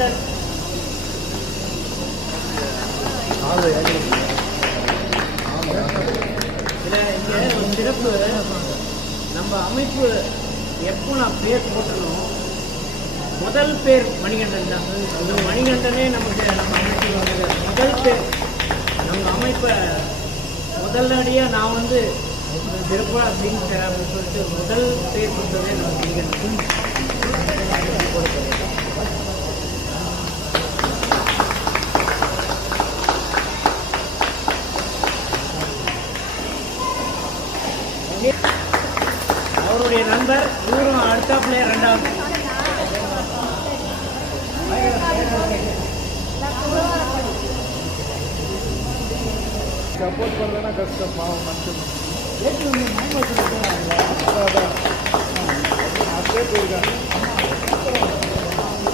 மணிகண்டன். இதில் இங்கே ஒரு சிறப்பு, நம்ம அமைப்பு எப்போ நான் பேர் போட்டணும், முதல் பேர் மணிகண்டன் தான். அந்த மணிகண்டனே நமக்கு நம்ம அமைப்பு முதல் பேர். நம்ம அமைப்பை முதல்லடியாக நான் வந்து சிறப்பாக அப்படின்னு அப்படின்னு சொல்லிட்டு முதல் பேர் கொடுத்ததே நம்ம மணிகண்டன். அவருடைய நண்பர் இவரும் அடுத்தாப்புல ரெண்டாவது. சப்போர்ட் பண்ணலன்னா கஷ்டம், பாவம் மனுஷன் அப்படியே போயிருக்காங்க.